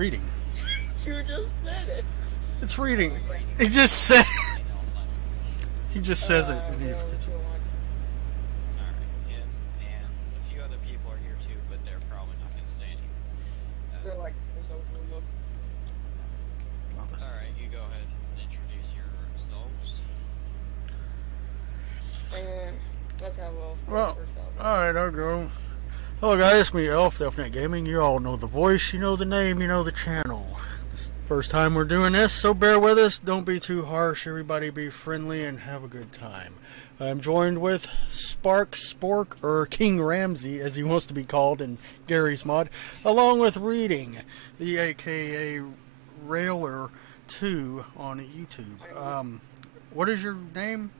Reading. You just said it. It's reading. He just said. Anything else on you? He just says it. And Rail it's, into one. Alright, him and a few other people are here too, but they're probably not going to say anything. They're like, there's over Alright, you go ahead and introduce yourselves. And let's have a well, first off. alright, I'll go. Hello guys, it's me, Elfnet Gaming. You all know the voice, you know the name, you know the channel. This is the first time we're doing this, so bear with us. Don't be too harsh. Everybody be friendly and have a good time. I'm joined with Spork, or King Ramsey, as he wants to be called in Gary's mod, along with Reading, the aka Railer 2 on YouTube. What is your name?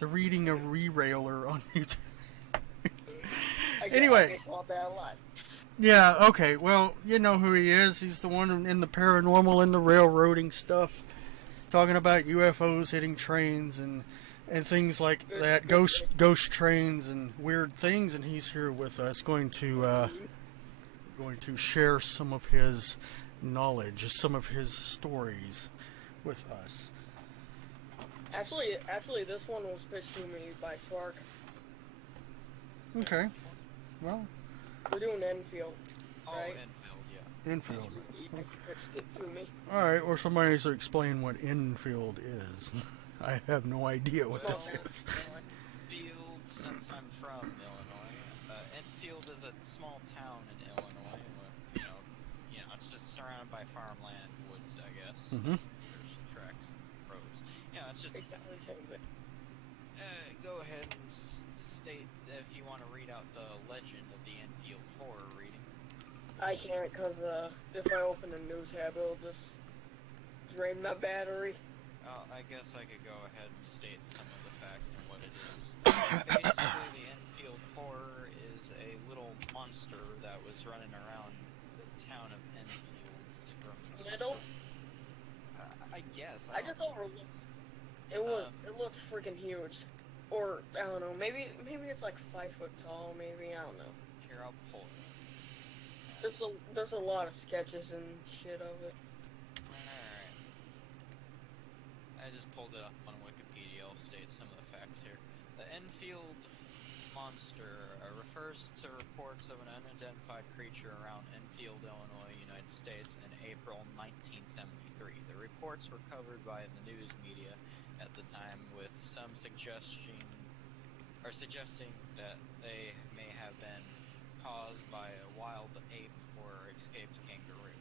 The Reading a Re-Railer on YouTube. Anyway. Yeah, okay, well, you know who he is. He's the one in the paranormal and the railroading stuff. Talking about UFOs hitting trains and things like that. Ghost trains and weird things. And he's here with us going to share some of his knowledge, some of his stories with us. Actually, this one was pitched to me by Spark. Okay. Well, we're doing Enfield, right? Oh, Enfield, yeah. He pitched it to me. Alright, or somebody needs to explain what Enfield is. I have no idea what this is. Enfield, since I'm from Illinois, Enfield is a small town in Illinois. With, it's just surrounded by farmland, woods, I guess. Mm-hmm. There's tracks and roads. Yeah, it's just... Exactly the same thing. Go ahead and state if you want to read out the legend of the Enfield horror reading. I can't, because if I open a news tab, it'll just drain my battery. I guess I could go ahead and state some of the facts and what it is. Basically, the Enfield horror is a little monster that was running around the town of Enfield from... Middle? I guess. I just overlooked. It looks freaking huge. Or, I don't know, maybe it's like 5 foot tall, maybe, I don't know. Here, I'll pull it. There's a lot of sketches and shit of it. Alright. I just pulled it up on Wikipedia. I'll state some of the facts here. The Enfield monster refers to reports of an unidentified creature around Enfield, Illinois, United States in April 1973. The reports were covered by the news media at the time, with some suggesting that they may have been caused by a wild ape or escaped kangaroo.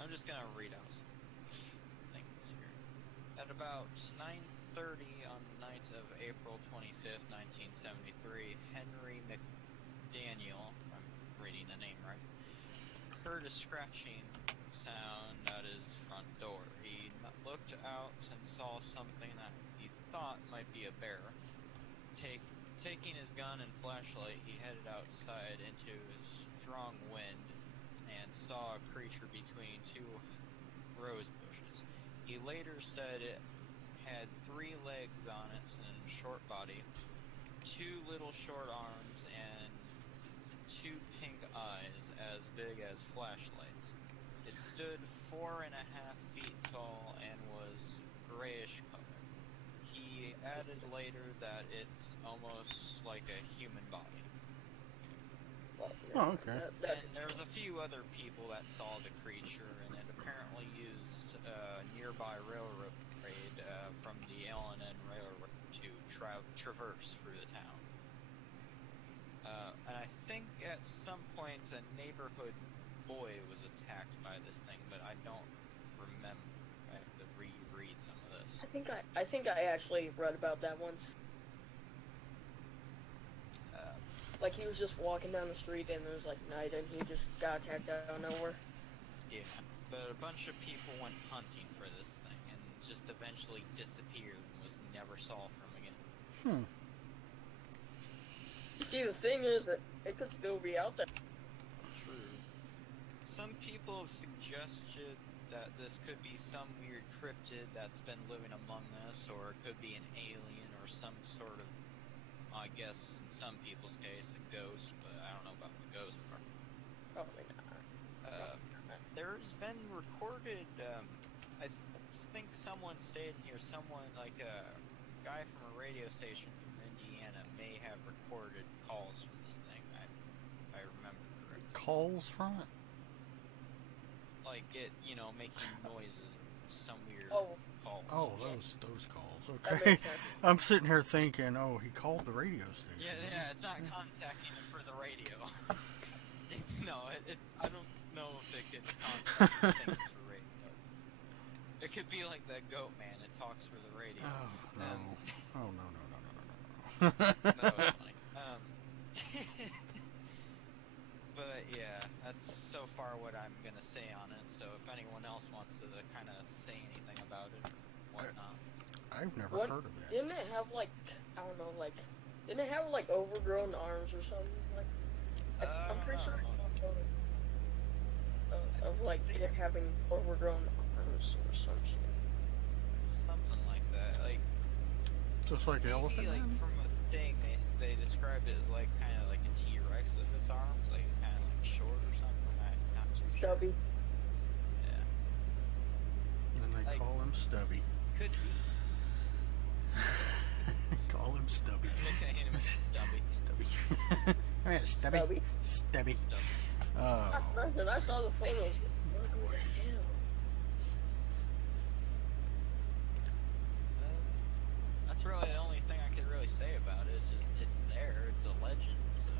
I'm just gonna read out some things here. At about 9:30 on the night of April 25th, 1973, Henry McDaniel, I'm reading the name right, heard a scratching sound at his front door. He looked out and saw something that he thought might be a bear. Taking his gun and flashlight, he headed outside into a strong wind and saw a creature between two rose bushes. He later said it had 3 legs on it and a short body, 2 little short arms, and 2 pink eyes as big as flashlights. It stood 4.5 feet tall and was grayish color. He added later that it's almost like a human body. Oh, okay. And there was a few other people that saw the creature, and it apparently used a nearby railroad from the Elfnet Railroad to traverse through the town. And I think at some point a neighborhood boy was attacked by this thing, but I don't remember. I have to reread some of this. I think I actually read about that once. Like, he was just walking down the street and it was like night and he just got attacked out of nowhere. Yeah, but a bunch of people went hunting for this thing and just eventually disappeared and was never saw from again. You see, the thing is that it could still be out there. True. Some people have suggested that this could be some weird cryptid that's been living among us, or it could be an alien or some sort of I guess in some people's case, a ghost, but I don't know about the ghost part. Probably not. There's been recorded, I think someone stayed in here, someone, like a guy from a radio station from Indiana may have recorded calls from this thing, if I remember correctly. Calls from it? Like it, you know, making noises or some weird Oh. calls. Oh, or something. those calls. That Okay. makes sense. I'm sitting here thinking, oh, he called the radio station. Yeah, it's not contacting him for the radio. No, I don't know if it could contact things for radio. It could be like that goat man that talks for the radio. Oh, no. Oh, no. No, it's funny. But yeah, that's so far what I'm gonna say on it. So if anyone else wants to kind of say anything about it, or whatnot. I've never heard of that. Didn't it have like, I don't know, like, didn't it have like overgrown arms or something? Like, I'm pretty sure it's not of like it having overgrown arms or some shit. Something like that. Like Just like the maybe, elephant like man? from a thing they described it as like kind of like a T-Rex with its arms, like kind of like short or something. I'm not too sure. Stubby. Yeah. And they Like- call him Stubby. Could be. Call him Stubby. Looking at him as Stubby. Stubby. Come here, Stubby. Stubby. Stubby. Stubby. Oh. I saw the photos. What the hell? That's really the only thing I could really say about it. It's just, it's there. It's a legend, so.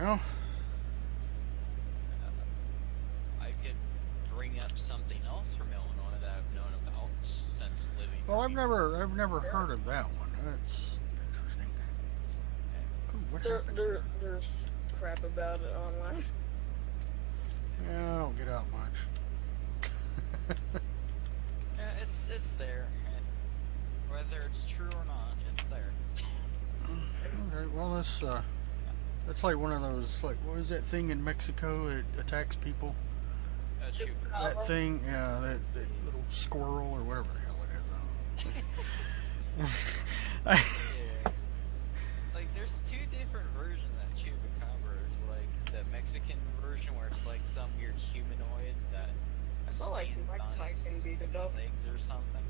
Well, I could bring up something else from Illinois that I've known about since living well, here. I've never heard of that one. That's interesting. Ooh, what happened? There's crap about it online. Yeah, I don't get out much. Yeah, it's there. Whether it's true or not, it's there. Okay, well, that's like one of those, like, what is that thing in Mexico that attacks people? Chupacabra. That thing, yeah, that little squirrel or whatever the hell it is. Yeah. Like, there's two different versions of that Chupacabra. There's, like, the Mexican version where it's, like, some weird humanoid that It's not like stands Mike on Tyson its beat it up. legs or something.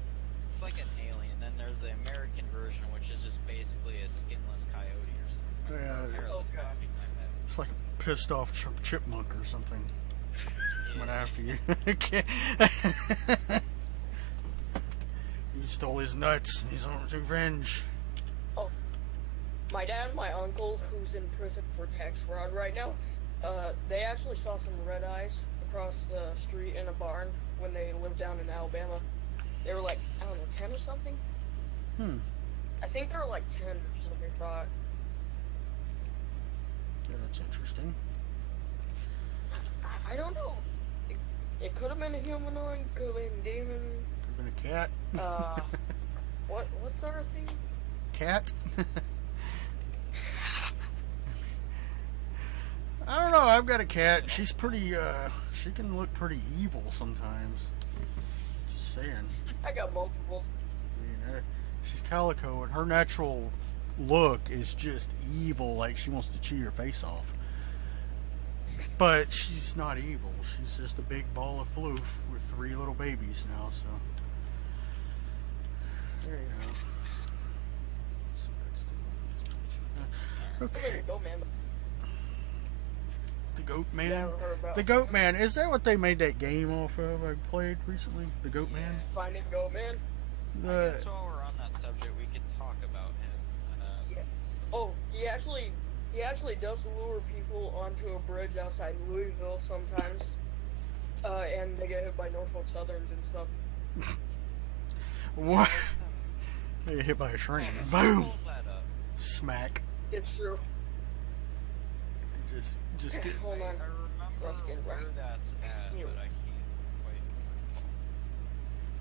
It's like an alien. Then there's the American version, which is just basically a skinless coyote or something. Yeah. Or a hairless Okay. coyote, I meant. It's like a pissed off chipmunk or something. Coming Yeah. after you. You stole his nuts. He's on revenge. My dad and my uncle, who's in prison for tax fraud right now, they actually saw some red eyes across the street in a barn when they lived down in Alabama. They were like, I don't know, 10 or something? I think they were like 10 or something, thought. Yeah, that's interesting. I don't know. It could have been a humanoid, could have been a demon. Could have been a cat. What's the other thing? Cat? I don't know, I've got a cat. She's pretty, she can look pretty evil sometimes. Just saying. I got multiple. I mean, she's calico, and her natural look is just evil, like she wants to chew your face off. But she's not evil. She's just a big ball of floof with 3 little babies now, so. There you go. So that's the okay. Go, man. The Goat Man? Never heard about The Goat Man, is that what they made that game off of I played recently? The Goat Man? Finding Go Man. I guess while we're on that subject, we can talk about him. Yeah. Oh, he actually does lure people onto a bridge outside Louisville sometimes. And they get hit by Norfolk Southerns and stuff. What? They get hit by a train. Boom! Pull that up. Smack. It's true. Just get. Hold on. I remember Let's get where right. that's at, Here. but I can't quite recall.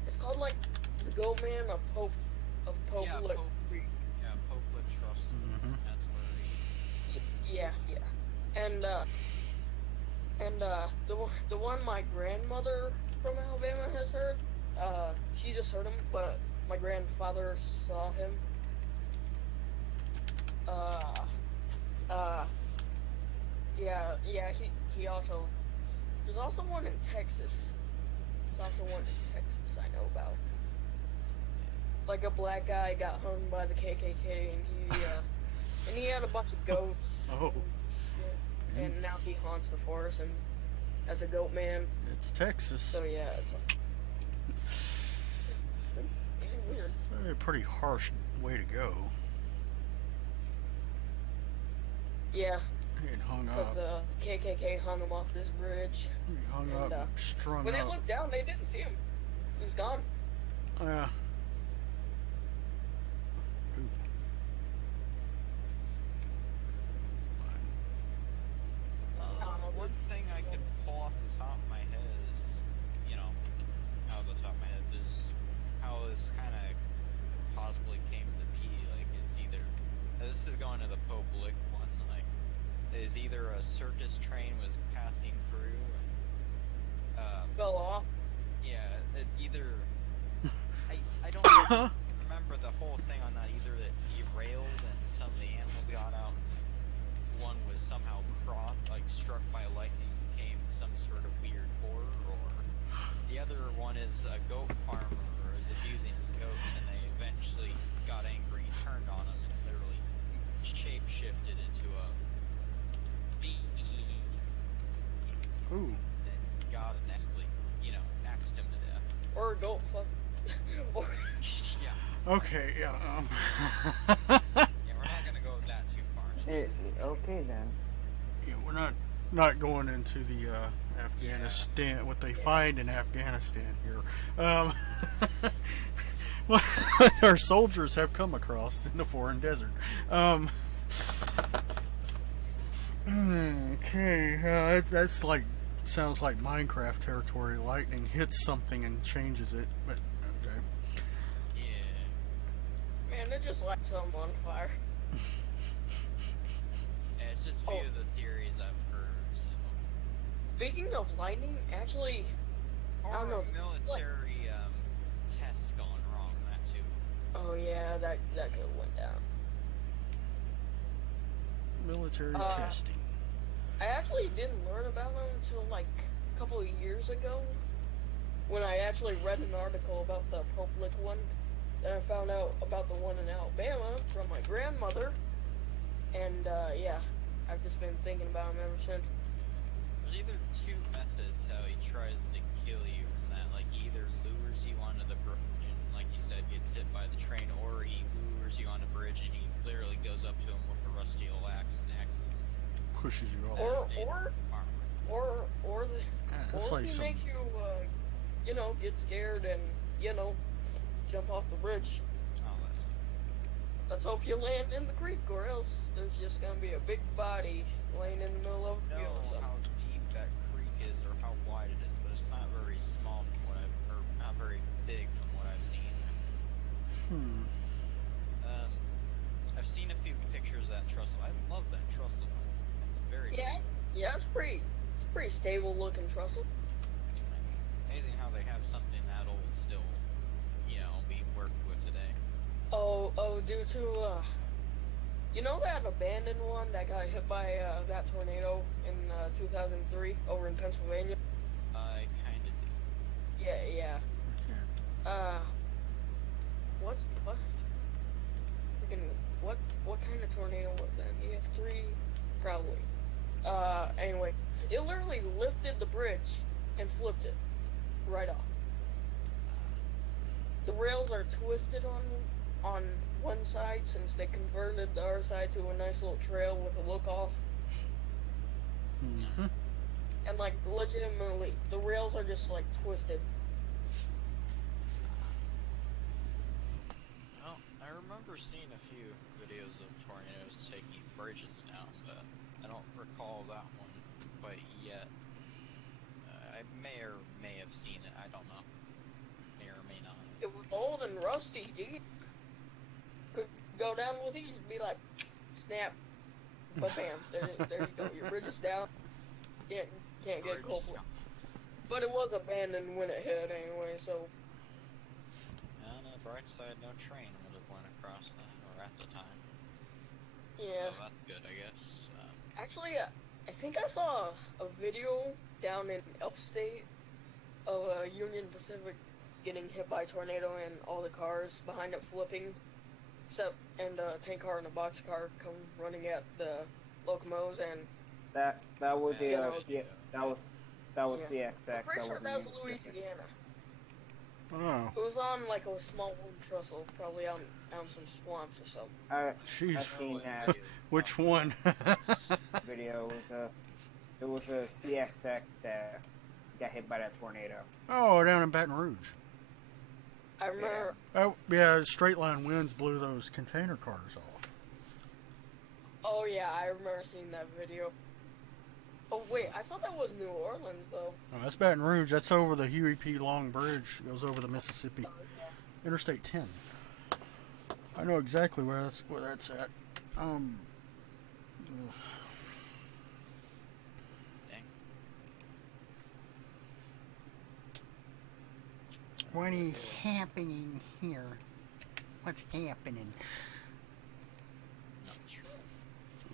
It's called like the Go Man of Pope Yeah, Lick Pope. Creek. Yeah, Popelet Trust. Mhm. That's where he. Yeah. And the one my grandmother from Alabama has heard, she just heard him, but my grandfather saw him. Uh, uh, yeah, he also, there's also one in Texas. There's also one in Texas I know about. Like a black guy got hung by the KKK, and he had a bunch of goats Oh. and shit. And now he haunts the forest and as a goat man. It's Texas. So yeah, it's weird. It's a pretty harsh way to go. Yeah, Getting hung because up. the KKK hung him off this bridge. Hung And, up, strung when they up. looked down, they didn't see him. He was gone. Yeah. One thing I could pull off the top of my head is, you know, out of the top of my head is how this kind of possibly came to be. Like, it's either, this is going to the Pope Lick one, like, is either a circus train was passing through and, Fell off. yeah, it either, I don't remember the whole thing on that, either that derailed and some of the animals got out, one was somehow struck by lightning, became some sort of weird horror, or the other one is a goat farmer is abusing his goats, and they eventually got angry, turned on him, and literally shape shifted into a bee. Ooh. And got and actually, axed him to death. Or a goat fuck. Or Yeah. Okay, yeah. Yeah, we're not gonna go that too far. Okay then. Yeah, we're not going into the Afghanistan, what they find in Afghanistan here. What our soldiers have come across in the foreign desert. Okay, that's like, sounds like Minecraft territory. Lightning hits something and changes it, but okay. Yeah. man, it just lights him on fire. Yeah, it's just a few of the theories I've heard, so. Speaking of lightning, actually, I Or don't know. a military test gone wrong, that too. Oh yeah, that could have went down. Military testing. I actually didn't learn about them until like a couple of years ago, when I actually read an article about the public one. Then I found out about the one in Alabama from my grandmother, and yeah, I've just been thinking about them ever since. There's either two methods how he tries to kill you from that. Like, he either lures you onto the bridge and, like you said, gets hit by the train, or he lures you on a bridge and he clearly goes up to him with a rusty old axe and axes him. Pushes you off. Or That's or like he some. makes you, get scared and, jump off the bridge. Oh, that's Let's hope you land in the creek, or else there's just gonna be a big body laying in the middle of a I don't field or know something. how deep that creek is or how wide it is, but it's not very small from what or not very big from what I've seen. I've seen a few pictures of that trestle. I love that trestle. It's very Yeah, it's pretty stable looking trestle. amazing how they have something that old still, being worked with today. Oh, due to, that abandoned one that got hit by, that tornado in, 2003 over in Pennsylvania? I kinda did. Yeah. What kind of tornado was that? EF3? Probably. Anyway, it literally lifted the bridge and flipped it right off. The rails are twisted on one side since they converted the other side to a nice little trail with a look off. Mm-hmm. And like legitimately, the rails are just like twisted. Well, I remember seeing a few videos of tornadoes taking bridges down, but I don't recall that one quite yet. I may or may have seen it, I don't know. May or may not. It was old and rusty, dude. Could go down with ease, be like, snap, but bam, there you go. Your bridge is down. Can't get cold. But it was abandoned when it hit anyway, so. On the bright side, no train would have went across that, or at the time. Yeah. So that's good, I guess. Actually, I think I saw a video down in Upstate of Union Pacific getting hit by a tornado and all the cars behind it flipping, and a tank car and a box car come running at the locomotives, and That was Yeah, a you know, that was yeah. CXX. I'm pretty That sure wasn't that was Union Pacific. Louisiana. Oh, It was on like a small wind trestle, probably out on some swamps or something. I've jeez. seen that Which one? video. It was a CXX that got hit by that tornado. Oh, down in Baton Rouge. I remember. Oh, yeah, straight line winds blew those container cars off. Oh yeah, I remember seeing that video. Oh wait, I thought that was New Orleans though. Oh, that's Baton Rouge. That's over the Huey P. Long Bridge. It goes over the Mississippi. Interstate 10. I know exactly where that's at. Dang. What is happening here? What's happening? Not sure.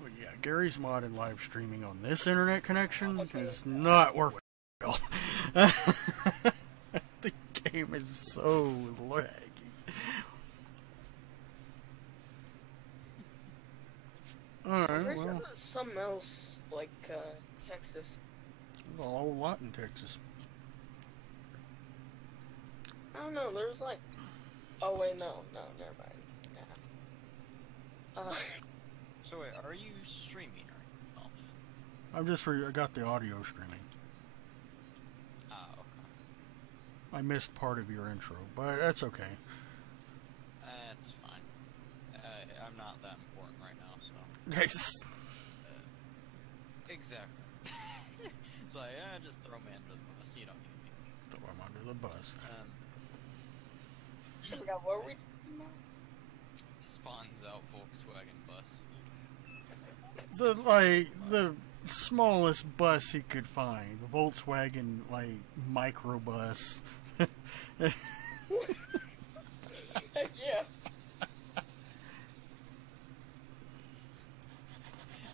Well, yeah, Gary's mod and live streaming on this internet connection is not working well. The game is so laggy. Alright, I'm pretty sure well, there's something else like Texas. there's a whole lot in Texas. I don't know. There's like. Oh wait, no, never mind. Nah. So wait, are you streaming or no? I got the audio streaming. Oh, okay. I missed part of your intro, but that's okay. That's fine. I'm not that important right now, so. Yes. Exactly. It's like, just throw me under the bus. You don't need me. Throw him under the bus. Yeah, what were we talking about? Spawns out Volkswagen bus. The smallest bus he could find, the Volkswagen microbus. Yeah.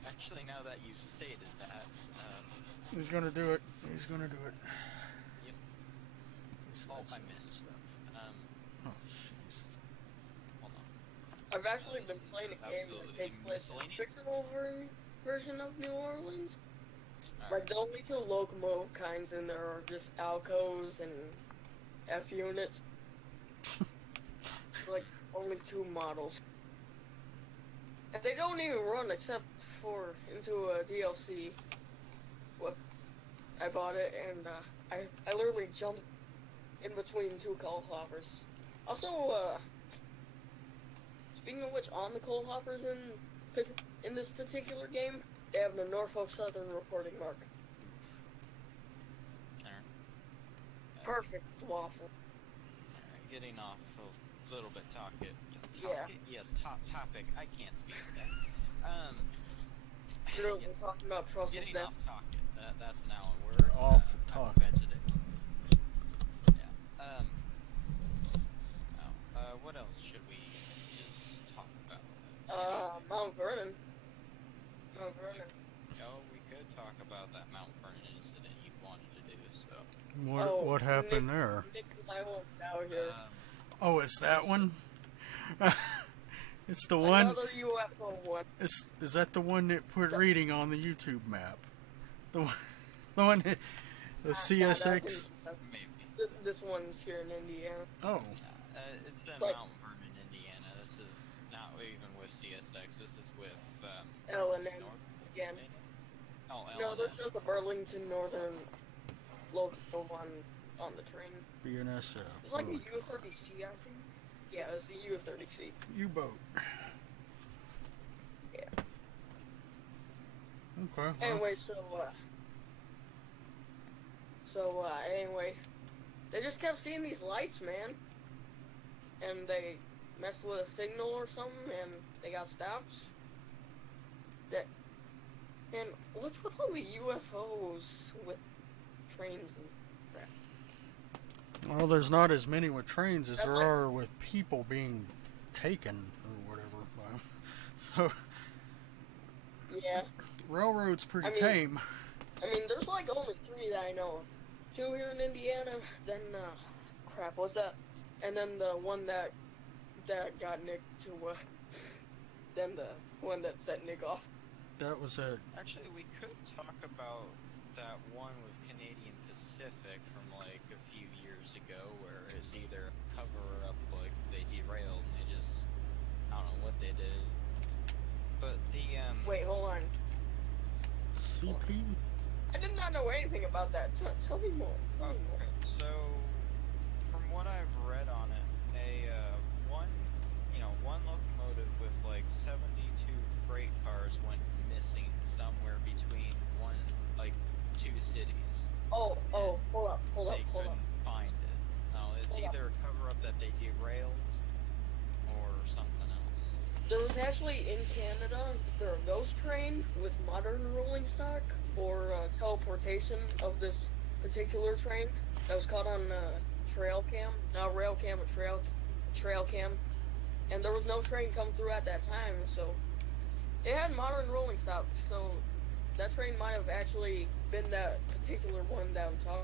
Actually, now that you've stated that, He's gonna do it. He's gonna do it. yep. So Oh, that's- I missed. Oh, jeez. Hold on. I've actually been playing a game that Absolutely takes place in a miscellaneous. fictional version of New Orleans. Like Alright. the only two locomotive kinds in there are just Alcos and F units. Like only two models. And they don't even run except for into a DLC. What I bought it and I literally jumped in between two coal hoppers. Also, speaking of which, on the coal hoppers in this particular game, they have the Norfolk Southern reporting mark. There. Perfect waffle. Alright, getting off a little bit Yeah. Yes, topic. I can't speak to that. We're yes. talking about Brussels Getting now. off topic. That's an Allen word. Off I topic. invented it. Yeah. What else should we just talk about? Mount Vernon. Mount Vernon. Oh, we could talk about that Mount Vernon incident you wanted to do. So. What happened there? Nick and I won't out here. Oh, it's that one? It's the one. Another UFO one. Is that the one that put reading on the YouTube map? The one that, the CSX. Maybe. This one's here in Indiana. Oh, It's in Like- Mount Vernon, Indiana. This is not even with CSX. This is with L&M North- again. Oh, No, L&M. that's just a Burlington Northern local one on the train. BNSF. It's like a U-30C, I think. Yeah, it's a U-30C. U-boat. Yeah. Okay. Anyway, anyway, they just kept seeing these lights, man. And they messed with a signal or something, and they got stopped. And what's with all the UFOs with trains and crap? Well, there's not as many with trains as That's there like- are with people being taken or whatever. So, Yeah. Railroad's pretty I mean- tame. I mean, there's like only 3 that I know of. 2 here in Indiana, then, crap, what's that? And then the one that got Nick to, then the one that set Nick off. That was it. Actually, we could talk about that one with Canadian Pacific from like a few years ago, where it's either a cover up, like they derailed and they just, I don't know what they did. But the Wait, hold on. CP? I did not know anything about that. Tell me more. Tell me more. So, from what I've read on it, one locomotive with like 72 freight cars went missing somewhere between two cities. Oh, hold up. They couldn't find it. No, it's Hold up. either a cover-up that they derailed or something else. There was actually in Canada either a ghost train with modern rolling stock or teleportation of this particular train that was caught on trail cam. Not rail cam, a trail cam. And there was no train come through at that time, so it had modern rolling stock. So that train might have actually been that particular one that I'm talking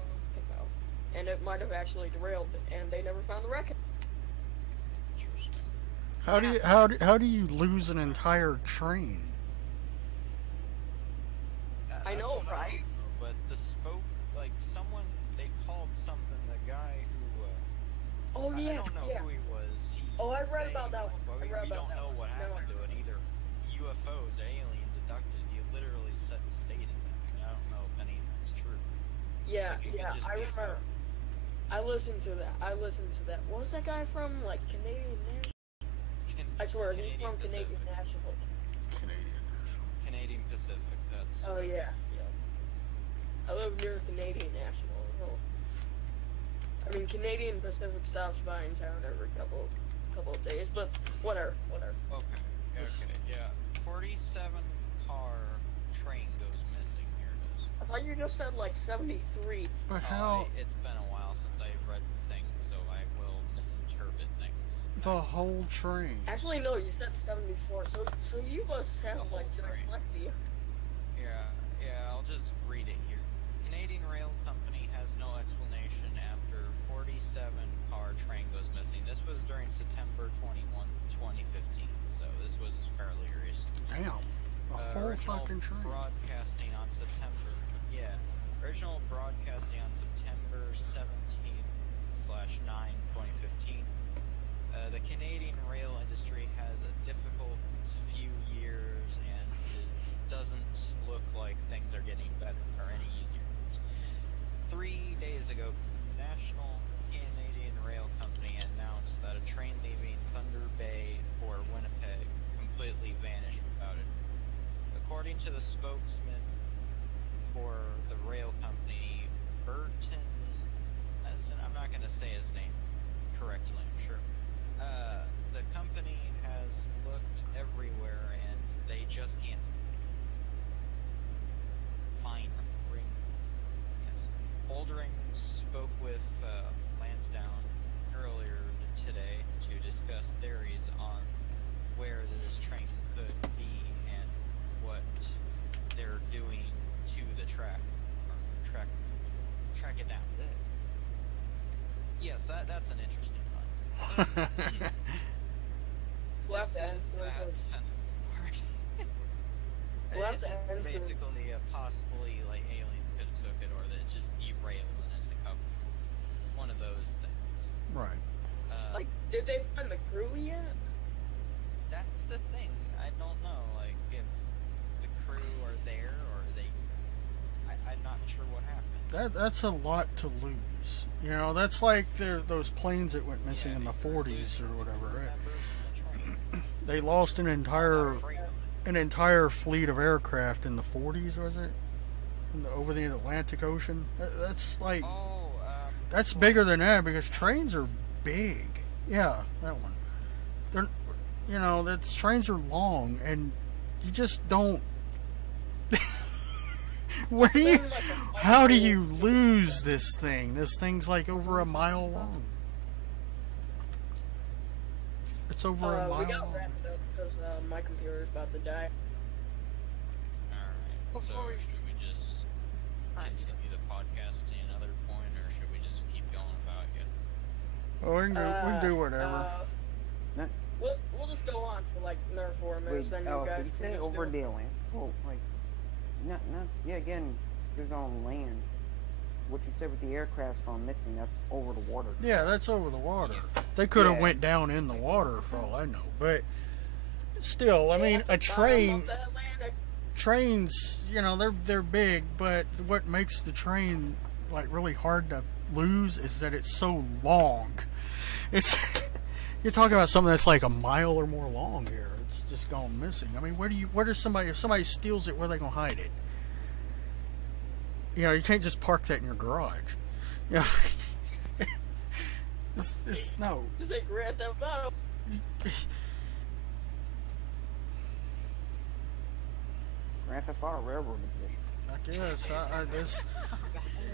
about, and it might have actually derailed, and they never found the wreckage. Interesting. How do you lose an entire train? I That's know, what right? don't know, but the spoke, like someone, they called something, the guy who, Oh I yeah, don't know yeah. who he was. He Oh, I read saying, about that one. But I we, read we about don't that know one. what Never happened to it either. UFOs, aliens abducted. You literally stated that. I don't know if any of that's true. Yeah, Like, it could yeah, just I be a remember. I listened to that. What was that guy from, like, Canadian National? I swear, he's from Pacific. Canadian National. Canadian National. Canadian Pacific. That's. Oh, yeah. I live near Canadian National. Oh. I mean, Canadian Pacific stops by in town every couple of days, but whatever. Okay. Yeah. 47 car train goes missing. Here it is. I thought you just said, like, 73. But how It's been a while since I read things, so I will misinterpret things. the whole train? Actually, no, you said 74, so you must have, like, dyslexia. Yeah, I'll just read it here. Canadian Rail Company has no explanation after 47 car train goes missing. This was during September 21, 2015, so this was fairly recent. Damn. A whole Original fucking train. broadcasting on September. Yeah. Original broadcasting on September 17/9, 2015. The Canadian rail industry has a difficult few years, and it doesn't look like things are getting better or any easier. 3 days ago, National Canadian Rail Company announced that a train leaving Thunder Bay for Winnipeg completely vanished without it. According to the spokesman for the rail company, Burton, I'm not going to say his name correctly, I'm sure. The company has looked everywhere and they just can't find them. Yes. Oldring spoke with Lansdowne earlier today to discuss theories on where this train could be and what they're doing to the track, or track it down. Yes, that's an interesting one. We'll have This to is answer that those. kind of part. We'll have It's to answer- basically possibly like aliens could have took it, or that it's just derailed and it's a cover. One of those things. Right. Like, did they find the crew yet? That's the thing. I don't know, like if the crew are there or I'm not sure what happened. That's a lot to lose. You know, that's like those planes that went missing in the 40s or whatever. Right? They lost an entire fleet of aircraft in the 40s, was it? Over the Atlantic Ocean. That's like that's bigger than that because trains are big. Yeah, that one. They're, you know, trains are long and you just don't. What do you? How do you lose this thing? This thing's like over a mile long. It's over a mile We got long. wrapped up because my computer's about to die. So, should we just continue the podcast to another point, or should we just keep going without you? Oh, we can do whatever. We'll just go on for like another 4 minutes, then you guys did can you say just over do the land? Well, like, yeah, again, there's on land. What you said with the aircraft gone missing, that's over the water. Yeah, that's over the water. They could have went down in the water for all I know, but still, I mean, a train. Trains, you know, they're big, but what makes the train like really hard to lose is that it's so long. It's you're talking about something that's like a mile or more long here. It's just gone missing. I mean, where does somebody, if somebody steals it, where are they gonna hide it? You know, you can't just park that in your garage. You know, it's no. This ain't Grand Theft Auto. Grand Theft Auto Railroad Edition. I guess this.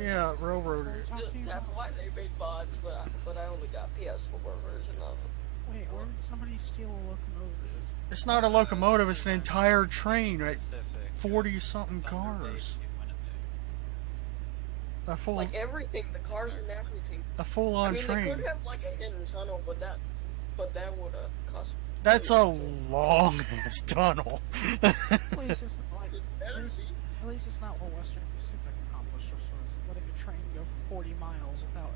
Yeah, railroad. That's why they made mods, but I only got PS4 version of it. Wait, where did somebody steal a locomotive? It's not a locomotive. It's an entire train, right? 40-something Thunder cars. Bay, Winnipeg. A full, Like everything, the cars and everything. a full-on I mean, train. they could have like a hidden tunnel, but that would have cost. That's a long ass tunnel. At least it's not like, Better be. at least it's not what Western Pacific accomplished, which was letting a train go for 40 miles without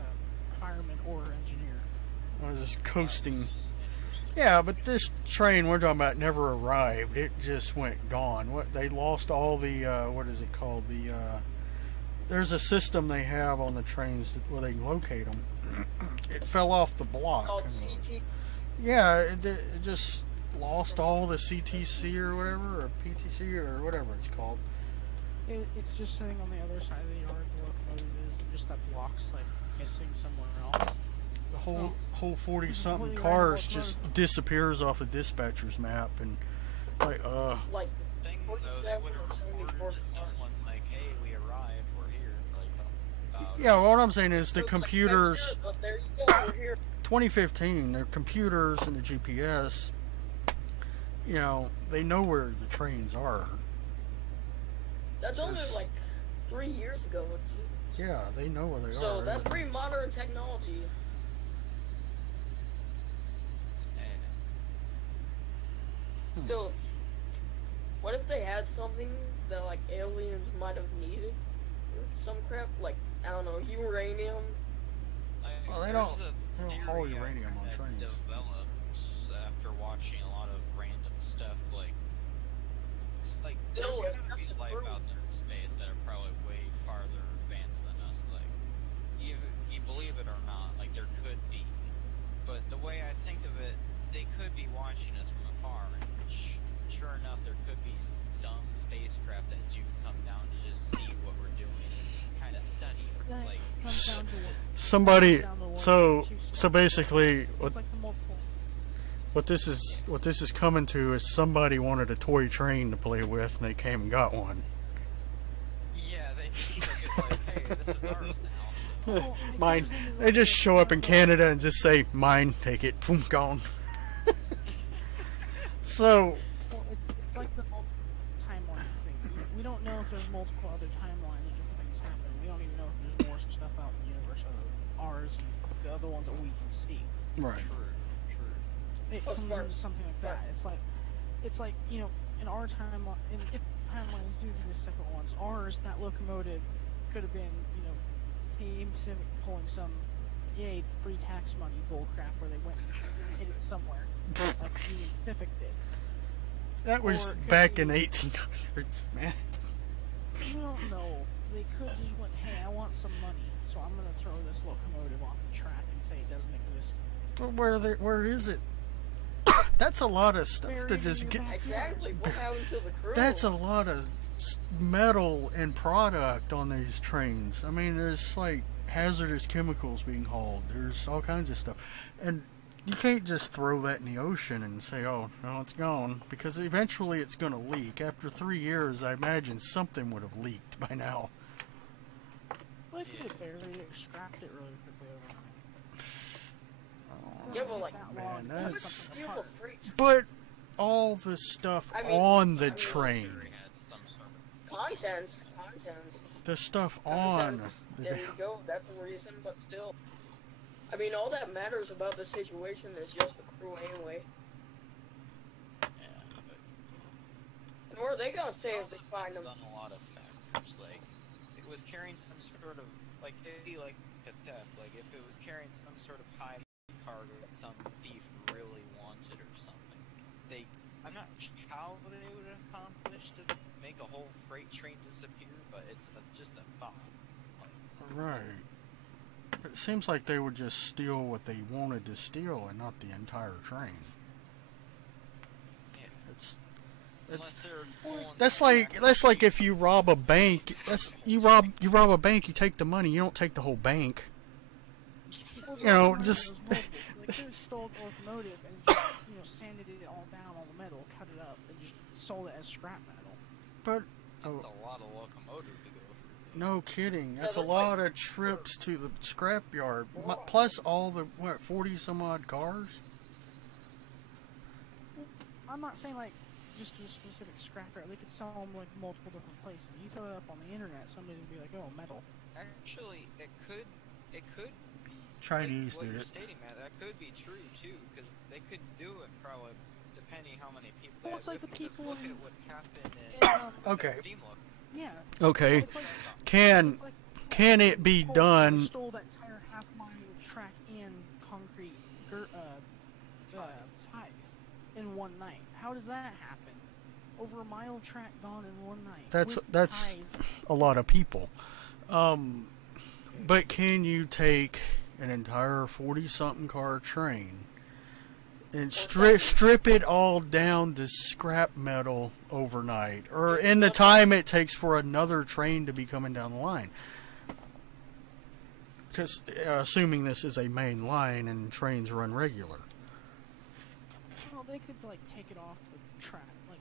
a fireman or engineer. I was just coasting. Yeah, but this train we're talking about never arrived. It just went gone. What they lost all the what is it called? There's a system they have on the trains where they locate them. It fell off the block. Called CT. Yeah, it just lost all the CTC or whatever, or PTC or whatever it's called. It's just sitting on the other side of the yard. The locomotive is, and just that block's like missing somewhere else. The whole 40-something Completely cars random just disappears off a dispatcher's map, and like Like Thing though, they 47 would or have 74 reported to someone like, "Hey, we arrived. We're here." Like, yeah. What I'm saying is the So, like, computers. here, but there you go, we're here. 2015, their computers and the GPS, you know, they know where the trains are. That's only Yes. like 3 years ago. Yeah, they know where they So are. that's pretty modern technology. Still, what if they had something that like aliens might have needed? Some crap, like I don't know, uranium. Well, they don't haul uranium on trains. Developed after watching a lot of random stuff, like there's No, it's gotta be nothing life true. out there in space that are probably way farther advanced than us. Like, you believe it or not, like there could be. But the way I think of it, they could be watching us from afar, and sure enough, there could be some spacecraft that do come down to just see what we're doing and kind of study us. Then Like, it comes down to what, Somebody, down to one so or two so steps. basically, It's like the multiple. what this is coming to is somebody wanted a toy train to play with, and they came and got one. yeah, they just look at like, hey, this is ours now. So. Mine. They just show up in Canada and just say, "Mine, take it." Boom, gone. So. Well, it's like the multiple timeline thing. We don't know if there's multiple other timelines of different things happening. We don't even know if there's more stuff out in the universe other than ours and the other ones that we can see. Right. True. It Oh, comes smart. into something like that. It's like you know, in our timeline, if timelines do exist, separate ones, ours that locomotive could have been, you know, Canadian Pacific pulling some, yay, free tax money bullcrap where they went and hid it somewhere, like Union Pacific did. That Or was it could back be- in 1800s, man. We don't know. They could just went, hey, I want some money, so I'm gonna throw this locomotive off the track and say it doesn't exist. But where is it? That's a lot of stuff Buried to in just your get. backyard. Exactly. What happened to the crew? That's a lot of metal and product on these trains. I mean, there's like hazardous chemicals being hauled. There's all kinds of stuff, and you can't just throw that in the ocean and say, "Oh, no, it's gone," because eventually it's going to leak. After 3 years, I imagine something would have leaked by now. Well, they could barely extract it really quickly overnight. Yeah, but like, That man, long to cut that's- something beautiful apart. freaks. But all the stuff I mean- on the I mean, train. Sure, he had some Contents. The stuff on. There you go. That's a reason, but still. I mean, all that matters about the situation is just the crew anyway. Yeah, but And what are they gonna say if they find them? on a lot of factors. Like, it was carrying some sort of, like, it'd be like a theft. Like, if it was carrying some sort of high cargo that some thief really wanted or something. I'm not sure how they would accomplish to make a whole freight train disappear, but it's just a thought. Like, Right. It seems like they would just steal what they wanted to steal and not the entire train. yeah. It's Unless they're pulling that's some like if you rob a bank. You rob a bank. You take the money. You don't take the whole bank. You know, just Like, they stole a locomotive and just, sanded it all down, all the metal, cut it up, and just sold it as scrap metal. but That's a lot of locomotive to go through. no kidding. That's a that's lot of trips to the scrapyard. Plus all the 40 some odd cars. I'm not saying, like, just to a specific scrapyard. They could sell them, like, multiple different places. You throw it up on the internet, somebody would be like, oh, metal. Actually, it could be Chinese like what did you're it. stating, Matt. That could be true too, because they could do it probably depending how many people. Well, they it's had like with the them, 'cause people look in- at what happened in Okay. that Steam look. Yeah. Okay. It's like, Can it's like can it be They done? stole that entire half-mile track and concrete ties in one night. How does that happen? Over a mile of track gone in one night. That's with that's ties. a lot of people. But can you take an entire 40-something car train and strip it all down to scrap metal overnight, or in the time it takes for another train to be coming down the line? Because assuming this is a main line and trains run regular. Well, they could like take it off the track, like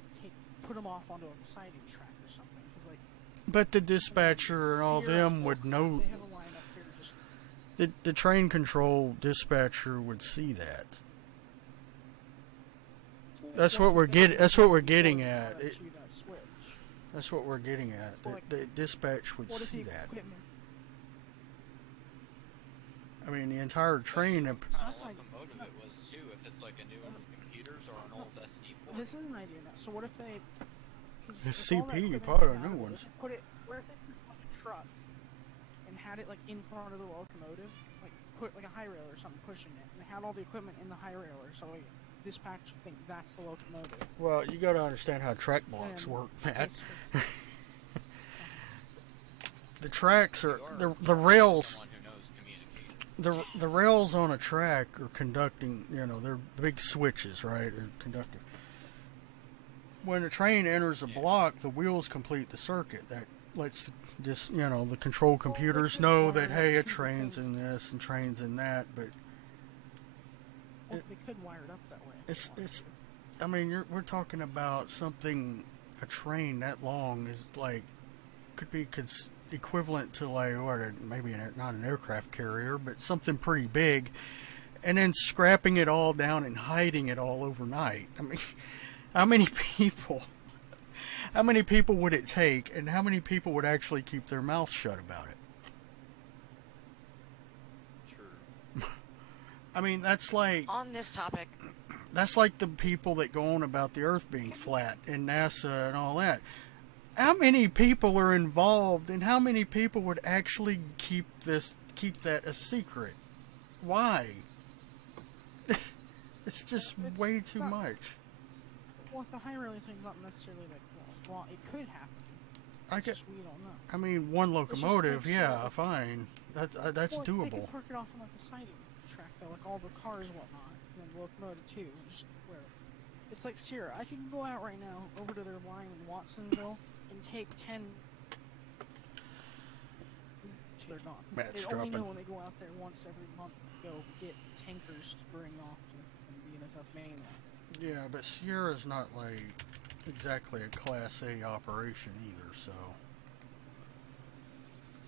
put them off onto a siding track or something. 'Cause, like, But the dispatcher and all Sierra them would know. They have a line up here just. The train control dispatcher would see that. That's what we're getting. That's what we're getting at. To that switch. That's what we're getting at. The dispatch would What if see the that. equipment? I mean, the entire train. What kind That's of like- locomotive it was too, if it's like a new one with computers or an old SD4. This is an idea now. So what if they? 'Cause The if all that CP, equipment probably came new out of it, ones. they could put it. Where if they put like a truck and had it like in front of the locomotive, like put like a high rail or something pushing it, and they had all the equipment in the high railer, so like, dispatch would think that's the locomotive. Well, you got to understand how track blocks And work, Matt. it's- The tracks are You the rails. Someone who knows communication. The rails on a track are conducting. They're big switches, right? They're conductive. When a train enters a block, the wheels complete the circuit. That lets the control computers know that hey, a train's in this and train's in that. But Well, they could wire it up that way. it's. I mean, we're talking about something. A train that long is like could be equivalent to like maybe not an aircraft carrier, but something pretty big, and then scrapping it all down and hiding it all overnight. I mean, how many people would it take, and how many people would actually keep their mouths shut about it? True. I mean, that's like On this topic, the people that go on about the Earth being flat and NASA and all that. How many people are involved, and how many people would actually keep that a secret? Why? It's just It's way too not- much. Well, the high railing thing's not necessarily like wrong. It could happen. I It's get. just we don't know. I mean, one just locomotive, like yeah, so- fine. That's Well, They doable. could park it off on like the siding track though, like all the cars and whatnot, and then the locomotive too. Just where it's like Sierra. I can go out right now over to their line in Watsonville and take 10. They're gone. Matt's They only know dropping. when they go out there once every month to go get tankers to bring off to the BNSF mainland. Yeah, but Sierra's not like exactly a Class A operation either, so.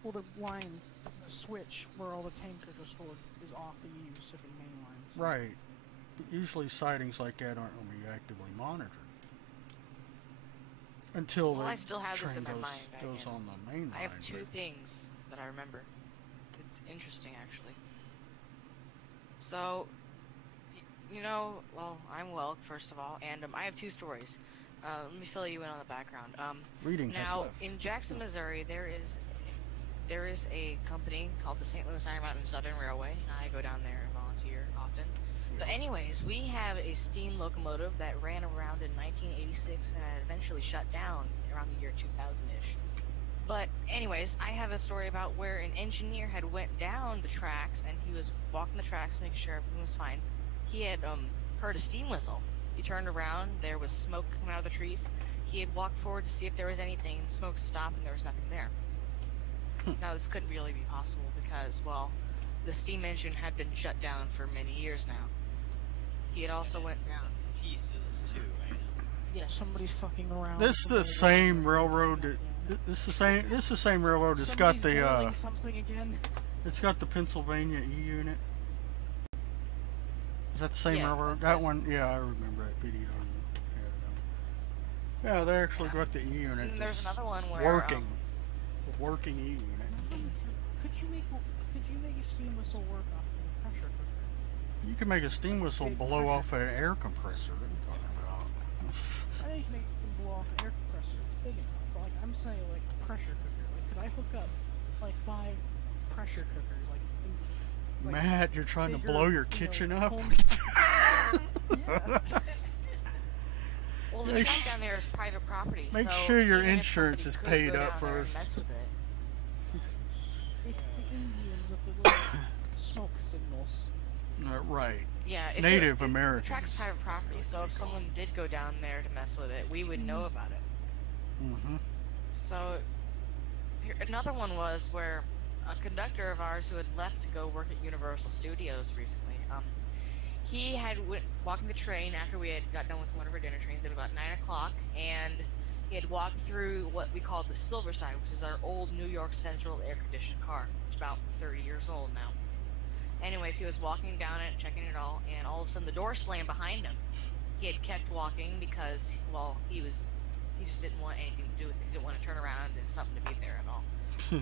Well, the line, the switch where all the tankers are stored is off the Union Pacific main line. So Right. But usually sightings like that aren't going to be actively monitored. until Well, the I still have this train in my goes, mind. goes on the main line. I have two but- things that I remember. It's interesting, actually. So, you know, well, I'm Welk, first of all, and I have two stories. Let me fill you in on the background. Reading has Now, left. in Jackson, Missouri, there is a company called the St. Louis Iron Mountain Southern Railway. I go down there and volunteer often. But anyways, we have a steam locomotive that ran around in 1986 and had eventually shut down around the year 2000-ish. But anyways, I have a story about where an engineer had went down the tracks and he was walking the tracks, making sure everything was fine. He had heard a steam whistle. He turned around, there was smoke coming out of the trees. He had walked forward to see if there was anything, and the smoke stopped and there was nothing there. Now this couldn't really be possible because, well, the steam engine had been shut down for many years now. He had also went down. Pieces too, I know. Yeah, somebody's fucking around. This is the same railroad. This is the same railroad that's got Somebody's the boiling something again. it's got the Pennsylvania E unit. Is that the same Yes, railroad? that's That it. one, yeah, I remember that video. Yeah, they actually got the E unit. And there's that's another one where working. The working E unit. Could you make a steam whistle work off of a pressure cooker? You can make a steam whistle blow off an air compressor. What are you talking about? I think you can make them blow off an air compressor. It's big enough. But like I'm saying, like pressure cooker. Like could I hook up like 5 pressure cookers? Like Matt, you're trying to bigger, blow your you know, kitchen up? home- Yeah. well, the Make track sh- down there is private property. make so sure your even if insurance somebody is could paid go up down there and first. mess with it, It's the Indians with the little smoke signals. Right. yeah, if Native the Americans. track's private property, so if someone did go down there to mess with it, we would know about it. Mm-hmm. So, another one was where a conductor of ours who had left to go work at Universal Studios recently, he had walking the train after we had got done with one of our dinner trains at about 9 o'clock, and he had walked through what we called the Silver Side, which is our old New York Central air-conditioned car, which is about 30 years old now. Anyways, he was walking down it, checking it all, and all of a sudden the door slammed behind him. He had kept walking because, well, he just didn't want anything to do with it. He didn't want to turn around and something to be there at all.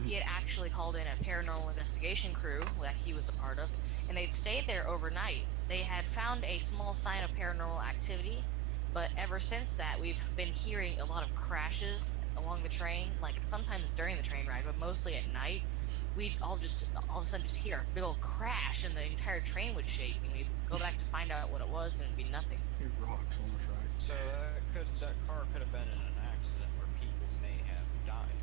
He had actually called in a paranormal investigation crew that he was a part of, and they'd stayed there overnight. They had found a small sign of paranormal activity, but ever since that, we've been hearing a lot of crashes along the train, like sometimes during the train ride, but mostly at night. We'd all of a sudden just hear a big old crash, and the entire train would shake, and we'd go back to find out what it was, and it'd be nothing. It rocks on the side. So that car could have been in an accident where people may have died.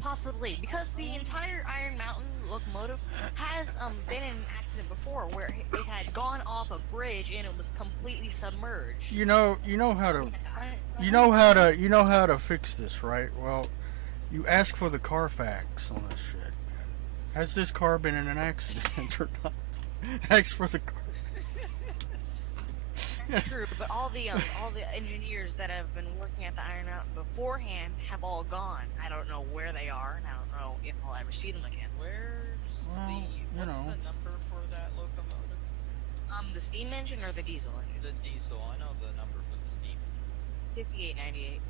Possibly, because the entire Iron Mountain locomotive has been in an accident before where it had gone off a bridge and it was completely submerged. You know how to fix this, right? Well, you ask for the Carfax on this shit. Has this car been in an accident or not? Ask for the car. That's true, but all the engineers that have been working at the Iron Mountain beforehand have all gone. I don't know where they are, and I don't know if I'll ever see them again. What's know. the number for that locomotive? The steam engine or the diesel engine? The diesel. I know the number for the steam. 5898.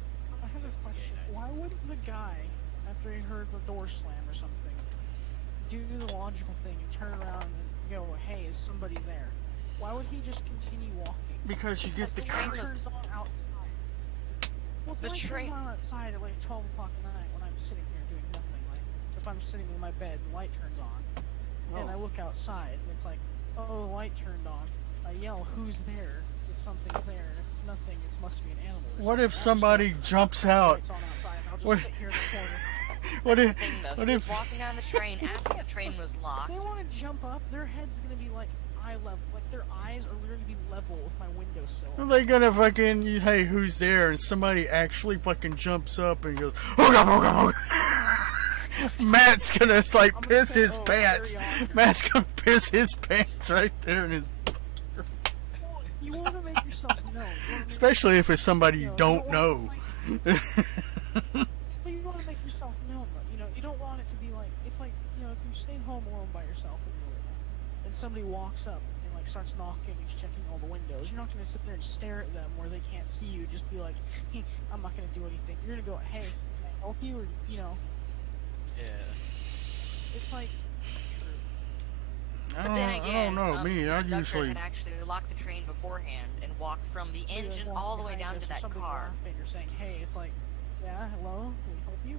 I have a question. Why wouldn't the guy, after he heard the door slam or something, do the logical thing and turn around and go, "Hey, is somebody there?" Why would he just continue walking? Because you get the The train car. was- Turns on outside. Well, The the light train- turns on outside at like 12 o'clock at night when I'm sitting here doing nothing. Like, if I'm sitting in my bed, the light turns on, and I look outside, and it's like, oh, the light turned on. I yell, "Who's there?" If something's there, if it's nothing, it must be an animal. or What if something. somebody jumps out? Lights on outside, and I'll just What- sit here in the corner. What if? Thing though, What he was if? walking on the train after the train was locked. They want to jump up, their head's gonna be like eye level, like their eyes are literally gonna be level with my windowsill. Are they gonna fucking? Hey, who's there? And somebody actually fucking jumps up and goes, "Hooga, hooga, hooga." Matt's gonna like I'm gonna piss say, his "Oh, pants. carry on." Matt's gonna piss his pants right there in his. Well, you want to make yourself known. You wanna make- Especially if it's somebody you don't want know. it But you want to make yourself known, though. You know, you don't want it to be like, it's like, if you're staying home alone by yourself in the middle of the night, and somebody walks up and like like starts knocking and checking all the windows. You're not gonna sit there and stare at them where they can't see you. Just be like, hey, I'm not gonna do anything. You're gonna go, hey, can I help you? Or you know, Yeah. it's like. I But then don't again, know. Me, the I conductor usually. had actually locked the train beforehand and walked from the engine all the way down to that car. And you're saying, hey, it's like, yeah, hello, can we help you?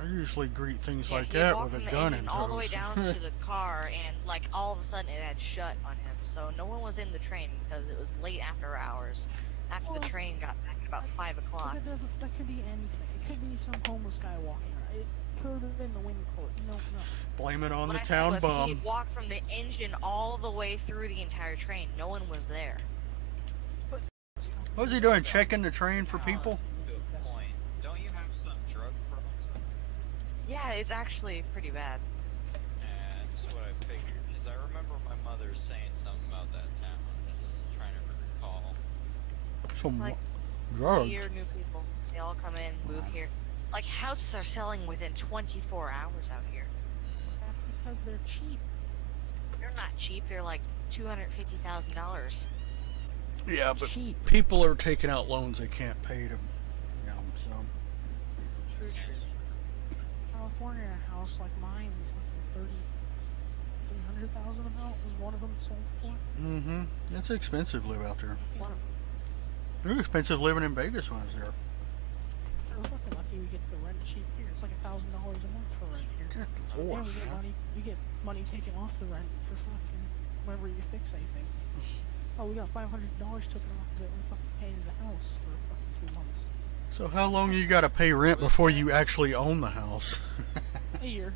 I usually greet things Yeah, like he that walked with a from the gun engine in all the way tows. down to the car, and like all of a sudden it had shut on him. So no one was in the train because it was late after hours. After the train got back at about 5 o'clock. That could be anything. It could be some homeless guy walking around. It could have been the wind court. No. Blame it on What the I said town was bum. He walked from the engine all the way through the entire train. No one was there. What was he doing? Checking the train for people? Good point. Don't you have some drug problems? Yeah, it's actually pretty bad. That's what I figured. Because I remember my mother saying something about that town. I was trying to recall. Some like drugs. Here, new people. They all come in, move here. Like houses are selling within 24 hours out here. That's because they're cheap. They're not cheap. They're like $250,000. Yeah, but Cheap. people are taking out loans they can't pay to. So. True. California, a house like mine is like 300,000 about was one of them sold for. Mm-hmm. It's expensive to live out there. One of It was expensive living in Vegas when I was there. We're fucking lucky we get the rent cheap here. It's like $1,000 a month for rent here. Good Yeah, lord, we get man. money. We get money taken off the rent for fucking whenever you fix anything. Oh, we got $500 taken off of it. We fucking paid the house for fucking 2 months. So how long you got to pay rent before you actually own the house? A year.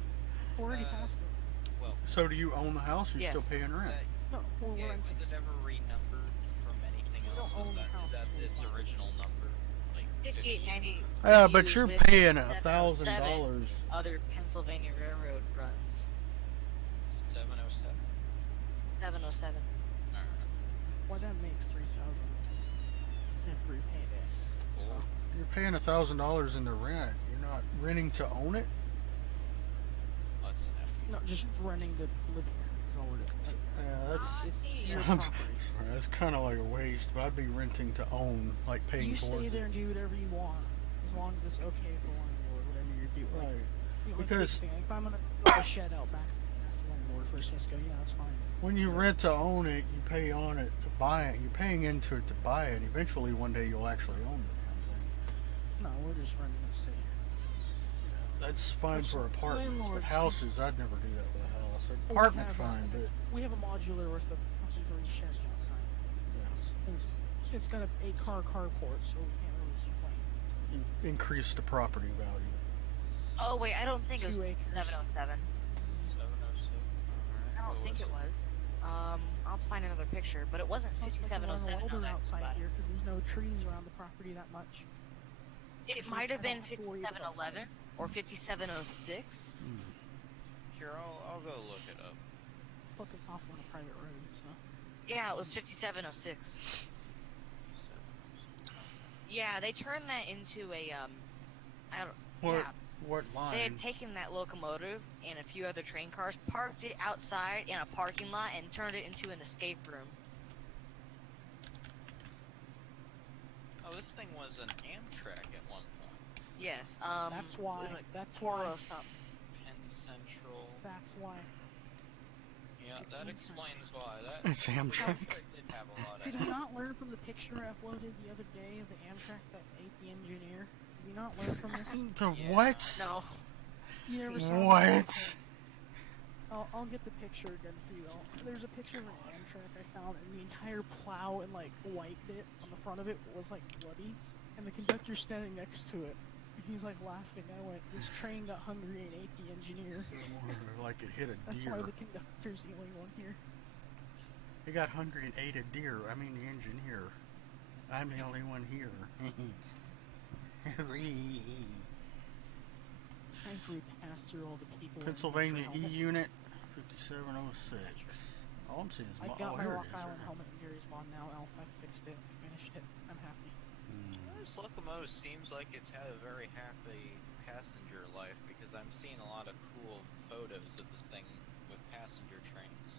We're already past it. Well, So do you own the house or you Yes. still paying rent? No, we're yeah, renting. was it ever renumbered from anything We else? don't own the Is house. that its original number? Like 5890. Yeah, but used you're with paying 707 $1,000. Other Pennsylvania Railroad runs. 707. 707. Alright. Well, that makes 3,000 every payday. Cool. You're paying $1,000 in the rent. You're not renting to own it. That's an No, just renting to live here is all we're doing. Yeah, that's. Your I'm property. sorry, that's kind of like a waste. But I'd be renting to own, like paying You stay towards there it. and do whatever you want, as long as it's okay for landlord, whatever you're doing. Right. You know, like Because- big thing, like if I'm gonna build a shed out back, ask the landlord for Cisco. Yeah, that's fine. When you rent to own it, you pay on it to buy it. You're paying into it to buy it. Eventually, one day you'll actually own the damn thing. No, we're just renting to stay here. That's fine for apartments, but landlords- houses, I'd never do that with a house. An We apartment, have fine, but we have a modular with a fucking 3 sheds outside. It's got a 8-car carport, so we can't really complain. increase the property value. Oh wait, I don't think it was 2 acres. 707. 707. Alright. I don't What think was it was. I'll have to find another picture, but it wasn't Plus, like, we're on a 5707 on welder that outside spot. here because there's no trees around the property that much. It So might I have been don't have to worry about 5711 or 5706. Sure, I'll go look it up. Plus, it's off on a private road, so. Yeah, it was 5706. Yeah, they turned that into a I don't. What? Yeah, What line? they had taken that locomotive and a few other train cars, parked it outside in a parking lot, and turned it into an escape room. Oh, this thing was an Amtrak at one point. Yes. That's it why. was like That's Toro why. something. Penn Central. That's why. Yeah, It's that Amtrak. explains why. That It's Amtrak. did have a lot Did of. we not learn from the picture I uploaded the other day of the Amtrak that ate the engineer? Did we not learn from this? The Yeah. what? No. You never saw that? What? I'll get the picture again for you all. There's a picture of an Amtrak I found, and the entire plow and like white bit on the front of it was like bloody, and the conductor's standing next to it. And he's like laughing. I went, "This train got hungry and ate the engineer." Like it hit a That's deer. why the conductor's the only one here. It got hungry and ate a deer. I mean the engineer. I'm the only one here. After we pass through all the people. in Pennsylvania winter E helmets. Unit 5706. All I'm seeing is I oh, got my here Rock it is. Island Right helmet and Gary's mod now, Elf. I fixed it. I finished it. I'm happy. This locomotive seems like it's had a very happy passenger life because I'm seeing a lot of cool photos of this thing with passenger trains.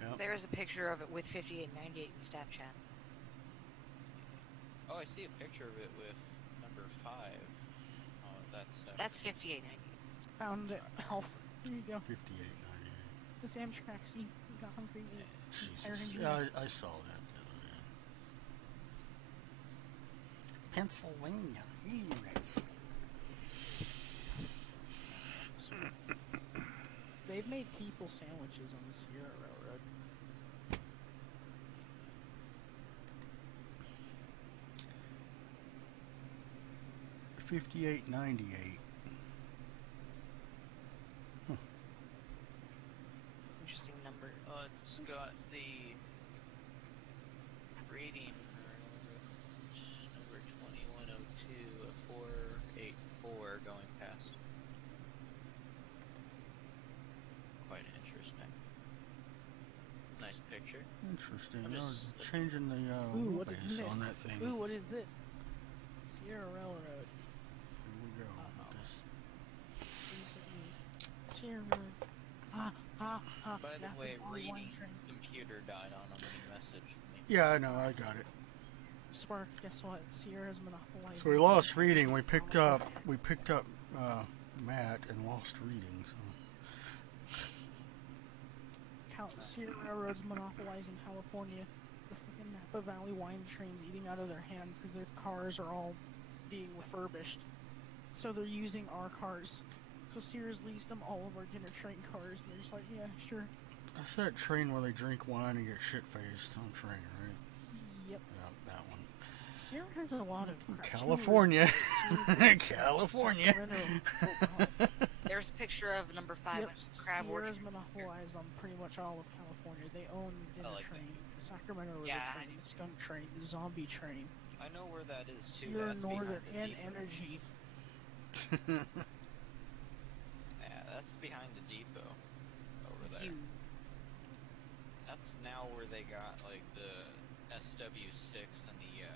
Yep. There is a picture of it with 5898 in Snapchat. Oh, I see a picture of it with number 5. Oh, That's 5898. Found it. Elf. Here you go. 58.98. This Amtrak seat got hungry. Jesus. Yeah, I saw that the other day. Pennsylvania units. They've made people sandwiches on the Sierra Railroad. 58.98. Interesting number. It's got the rating number 2102 484 going past. Quite interesting. Nice picture. Interesting. I'm I just was looking- changing the Ooh, what is wheelbase this? on that thing. Ooh, what is this? Sierra Railroad. Here we go. with this. Sierra Railroad. Ha, ha, ha. By the That's way, all one reading train. computer died on him when he messaged me. Yeah, I know. I got it. Spark, guess what? Sierra's monopolized. So we lost reading. We picked up Matt and lost reading. So. Sierra Railroad's monopolizing California. The fucking Napa Valley wine trains eating out of their hands because their cars are all being refurbished. So they're using our cars. So Sierra's leased them all of our dinner train cars. And they're just like, yeah, sure. That's that train where they drink wine and get shit-faced on train, right? Yep. Yeah, that one. Sierra has a lot of crap. California. California. There's a picture of number 5 Yep, crab orchard. Sierra's monopolized on pretty much all of California. They own dinner like that. train, the Sacramento River Yeah. train, the skunk train, the zombie train, I know where that is too. Sierra That's behind Northern, the and depot. Energy. Yeah, that's behind the depot over there. Huge. That's now where they got like the SW6 and the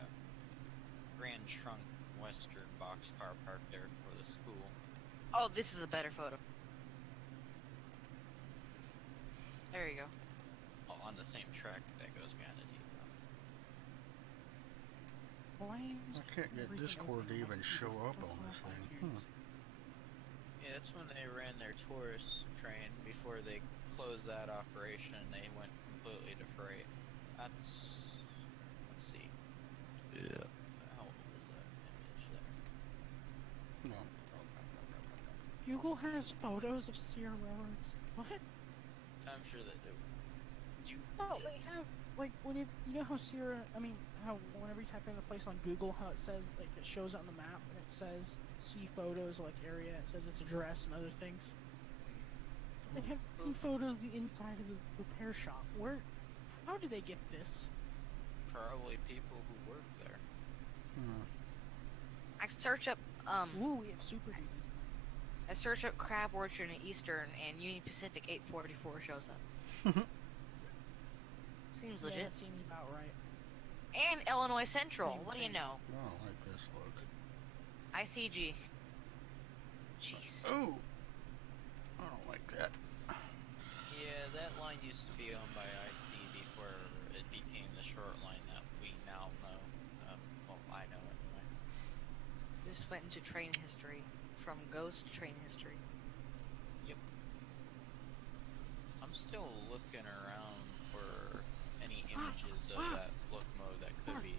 Grand Trunk Western boxcar parked there for the school. Oh, this is a better photo. There you go. Oh, on the same track that goes behind the depot. Why is I can't get everything Discord to open even up? show up on this thing. Yeah, that's when they ran their tourist train. Before they closed that operation, they went completely to freight. That's... let's see. Yeah. How old is that image there? No. Google has photos of Sierra Railroads. What? I'm sure that it... You... No, they have, like, when you know how Sierra, I mean, how whenever you type in a place on Google, how it says, like, it shows it on the map, and it says, see photos, like, area, it says its address and other things. They have two photos of the inside of the repair shop. How did they get this? Probably people who work there. I search up Ooh, we have Super Duties. I search up Crab Orchard and Eastern, and Union Pacific 844 shows up. Seems Yeah, legit. that seems about right. And Illinois Central. Same What do you thing. know? I don't like this look. ICG. Jeez. Oh! I don't like that. Yeah, that line used to be owned by IC before it became the short line that we now know. Well, I know anyway. This went into train history. From Ghost Train History. Yep. I'm still looking around for any images of that locomotive that could be,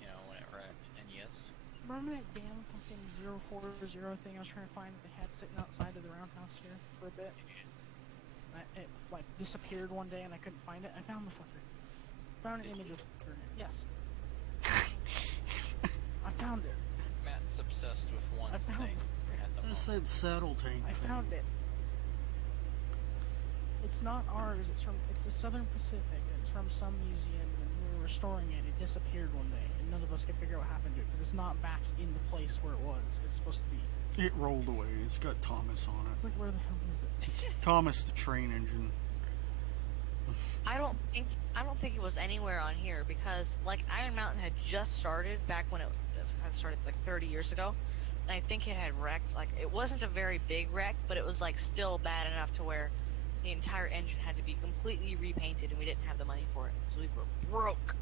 you know, when it wrecked. And yes, Remember that damn fucking 040 thing I was trying to find that they had sitting outside of the roundhouse here for a bit? It, like, disappeared one day and I couldn't find it. I found the fucker. Found an image of the fucker. Yes. I found it. Matt's obsessed with one I found thing at the I moment. said saddle tank I thing. found it. It's not ours. It's the Southern Pacific. It's from some museum, and we were restoring it. It disappeared one day, and none of us could figure out what happened to it because it's not back in the place where it was. It's supposed to be. It rolled away. It's got Thomas on It's it. like, where the hell is it? It's Thomas the train engine. I don't think it was anywhere on here because like Iron Mountain had just started back when it had started like 30 years ago, and I think it had wrecked. Like it wasn't a very big wreck, but it was like still bad enough to where The entire engine had to be completely repainted, and we didn't have the money for it, so we were broke.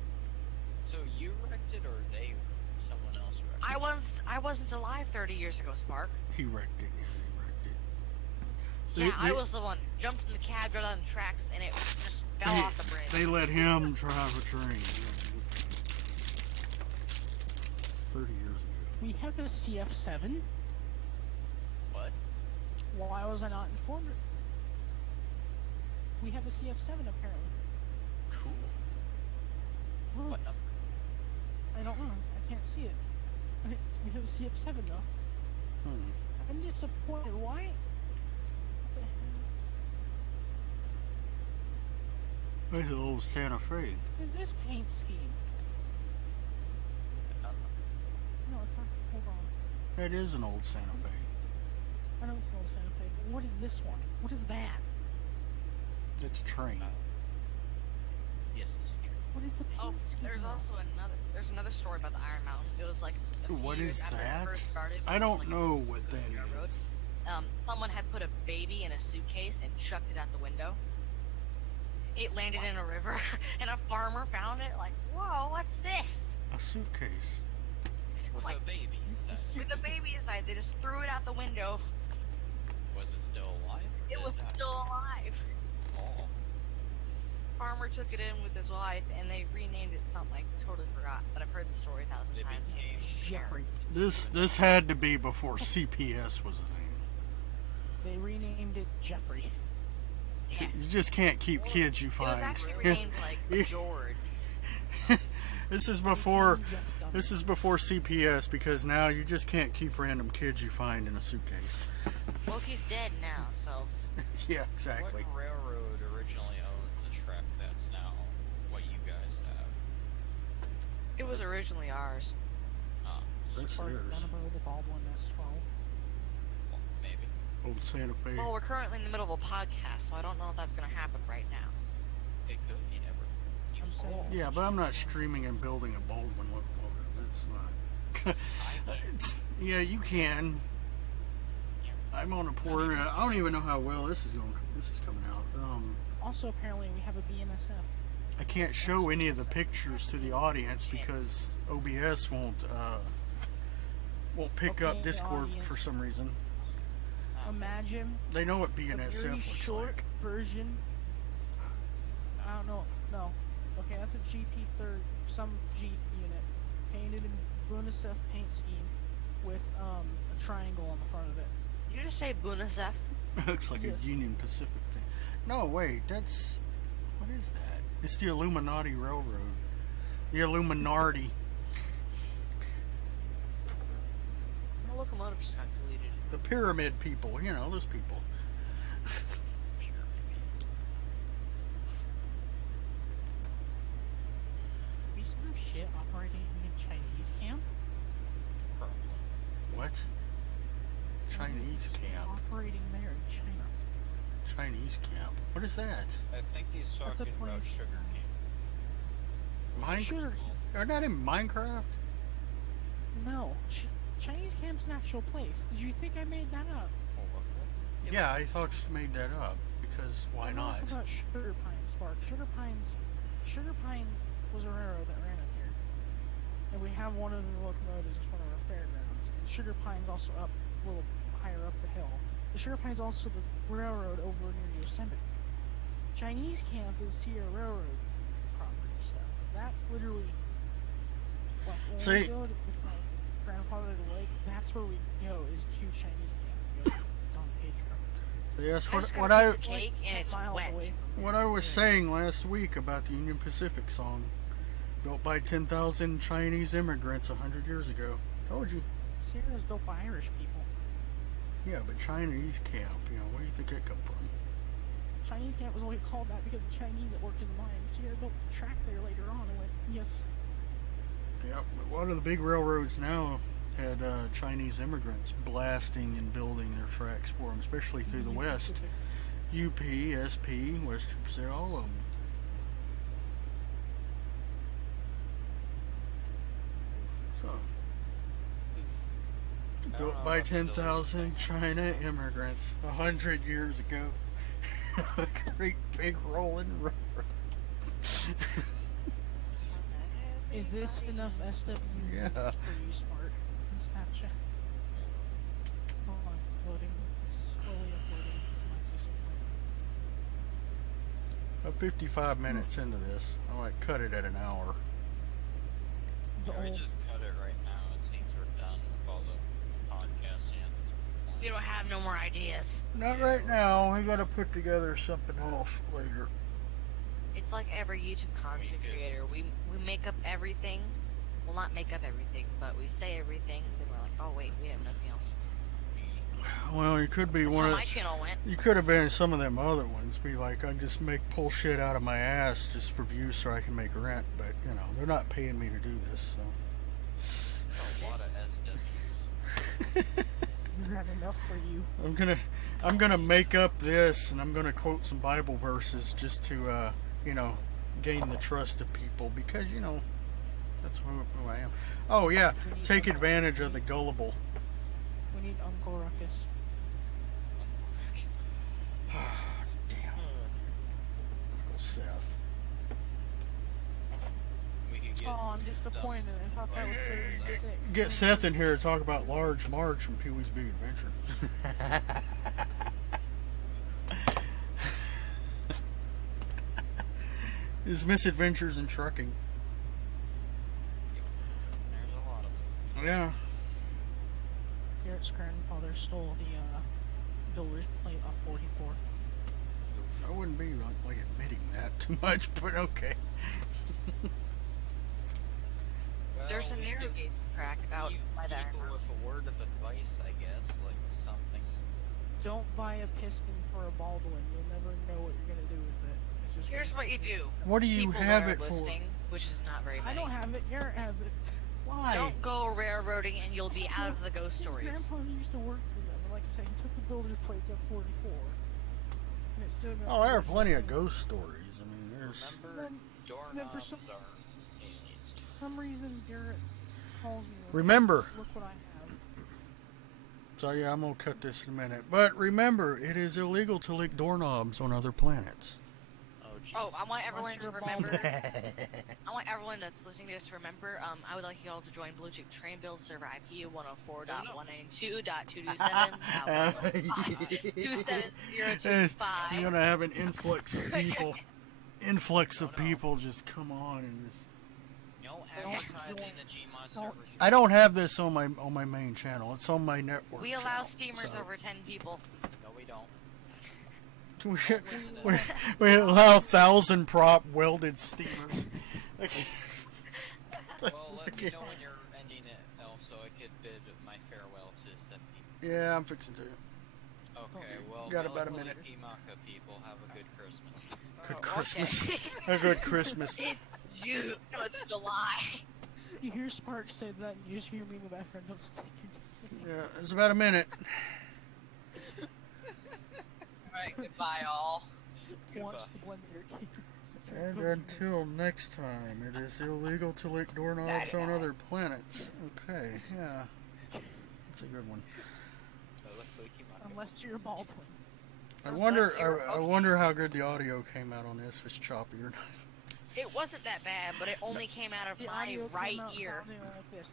So you wrecked it, or they, someone else wrecked it? I wasn't alive 30 years ago, Spark. He wrecked it. Yeah, he wrecked it. Yeah, They- I was the one who jumped in the cab, got on the tracks, and it just fell off the bridge. They let him drive a train. 30 years ago. We have a CF7. What? Why was I not informed? We have a CF7 apparently. Cool. Huh, What number? I don't know. I can't see it. We have a CF7 though. Hmm. I'm disappointed. Why? What the hell That's an old Santa Fe. is this paint scheme? No, it's not. Hold on. That is an old Santa Fe. I know it's an old Santa Fe. But what is this one? What is that? It's a train. Yes, it's true. What is a paint Oh, scheme? there's also another story about the Iron Mountain. It was like a few What years is after it that? first started, when I it was, don't like, know what that railroad. is. Someone had put a baby in a suitcase and chucked it out the window. It landed in a river, and a farmer found it. Like, whoa, what's this? A suitcase. With Like, a baby It's the inside. With a baby inside, they just threw it out the window. Was it still alive? or It did was die? still alive. Oh. Farmer took it in with his wife, and they renamed it something I totally forgot. But I've heard the story 1,000 It times. became Jeffrey. This had to be before CPS was a thing. They renamed it Jeffrey. Yeah. You just can't keep kids you It was find. actually renamed like Yeah. George. This is before CPS, because now you just can't keep random kids you find in a suitcase. Well, he's dead now, so Yeah, exactly. What railroad originally owned the track that's now what you guys have? it was originally ours. That's Spark theirs. Thunderbird with Baldwin S12. Well, maybe. Old Santa Fe. Well, we're currently in the middle of a podcast, so I don't know if that's gonna happen right now. It could. You never. You I'm saying- all- Yeah, but I'm not streaming and building a Baldwin. That's not. Yeah, you can. I'm on a port. I don't even know how well this is going. This is coming out. Also, apparently, we have a BNSF. I can't show any of the pictures to the audience because OBS won't pick up Okay, Discord audience. for some reason. Imagine They know what a BNSF very looks short like. version. I don't know. No. Okay, that's a GP3, some Jeep unit, painted in BNSF paint scheme with a triangle on the front of it. Did you just say Bunasef? Looks like Yes. a Union Pacific thing. No, wait, that's what is that? It's the Illuminati Railroad. The Illuminati. The locomotive just got deleted. The pyramid people, you know, those people. We still have shit operating in Chinese camp. Probably. What? Chinese camp. Operating there in China. Chinese camp. What is that? I think he's That's a talking about place. sugar cane. Mine? Sugar Are not in Minecraft? No. Chinese camp's an actual place. Did you think I made that up? Oh, what? Yeah, I thought you made that up because why I'm not? talking about Sugar Pine, Spark. Sugar Pine was a railroad that ran up here. And we have one of the locomotives in front of our fairgrounds. And Sugar Pine's also up a little higher up the hill. The Sugar Pine's also the railroad over near Yosemite. Chinese camp is here railroad property stuff. That's literally like when See- we go to with my grandfather to the lake, that's where we go is to Chinese camp. We go to Don Pedro. So yes, I just got what a I piece of cake and 10 it's miles wet. away. what I was saying last week about the Union Pacific song, built by 10,000 Chinese immigrants 100 years ago. Told you. Sierra's built by Irish people. Yeah, but Chinese camp, you know, where do you think that come from? Chinese camp was only called that because the Chinese that worked in the mines. Sierra built a track there later on and went, yes. Yeah, but a lot of the big railroads now had Chinese immigrants blasting and building their tracks for them, especially through the Union West. Pacific. UP, SP, Western Pacific, all of them. So, I don't built know by about the village 10,000 thing. China immigrants 100 years ago. A great big rolling river. Is this enough SW Yeah. for you, Smart? In Snapchat. Hold on, loading. It's slowly uploading. I'm 55 minutes into this. I might cut it at an hour. The Yeah, we old, just cut it right now. It seems we're done with all the podcasts and this point. We don't have no more ideas. Not right now. We gotta put together something else later. It's like every YouTube content creator. We make up everything. Well, not make up everything, but we say everything. Then we're like, oh wait, we have nothing else. Well, you could be That's one how of. my channel went. You could have been some of them other ones. Be like, I just pull shit out of my ass just for views so I can make rent. But you know, they're not paying me to do this. So A lot of SWs. you have enough for you. I'm gonna make up this, and I'm gonna quote some Bible verses just to you know, gain the trust of people, because you know that's who I am. Oh yeah, take advantage of the gullible. We need Uncle Ruckus. Damn. Uncle Seth. We could get. Oh, I'm disappointed. I thought that was 36. Get Seth in here to talk about Large Marge from Pee Wee's Big Adventure. His misadventures in trucking. There's a lot of them. Yeah. Garrett's grandfather stole the builder's plate off 44. I wouldn't be like admitting that too much, but okay. There's a Well, we narrow could gauge track out give by that. people with a word of advice, I guess, like something. Don't buy a piston for a Baldwin. You'll never know what you're gonna do with it. It's just Here's gonna what you sit do. What do you People have that it are for? listening, which is not very many. I don't have it. Garrett has it. Why? Don't go railroading and you'll be out of the ghost His stories. grandpa used to work for them. And like I said, he took the builder's plates at 44. And it's still Oh, there are plenty of ghost stories. I mean, there's. Remember, Then for doorknobs some- are aliens. For some reason, Garrett calls me. Like, Remember. Look what I have. So yeah, I'm gonna cut this in a minute. But remember, it is illegal to lick doorknobs on other planets. Oh, jeez. Oh, I want everyone Unless to you're a remember. Baldwin. I want everyone that's listening to this to remember. I would like you all to join Blue Chick Train Build server IP 104.192.227.27025. You're gonna have an influx of people. Influx of people just come on and just. No advertising the Gmod servers. I don't have this on my main channel. It's on my network. We allow channel, steamers so. over 10 people. No, we don't. We allow 1,000 prop welded steamers. Okay. Well, let me know when you're ending it, Elf, so I could bid my farewell to Seth people. Yeah, I'm fixing to. Okay, well, Got about a minute. Pimaka people, have a good Christmas. Good Christmas. A good Christmas. It's June. No, it's July. You hear Sparks say that, and you just hear me in the background. Don't stick your Yeah, it's about a minute. Alright, goodbye, all. Watch the blend air And until next time, it is illegal to lick doorknobs on other planets. Okay, yeah. That's a good one. Unless you're a Baldwin. I wonder how good the audio came out on this, if it's choppy or not. It wasn't that bad, but it only came out of The my audio came right out ear. sounding like this.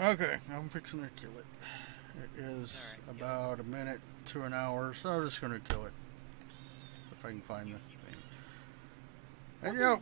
Okay, I'm fixing to kill it. It is about a minute to an hour, so I'm just gonna kill it. If I can find the thing. And you know,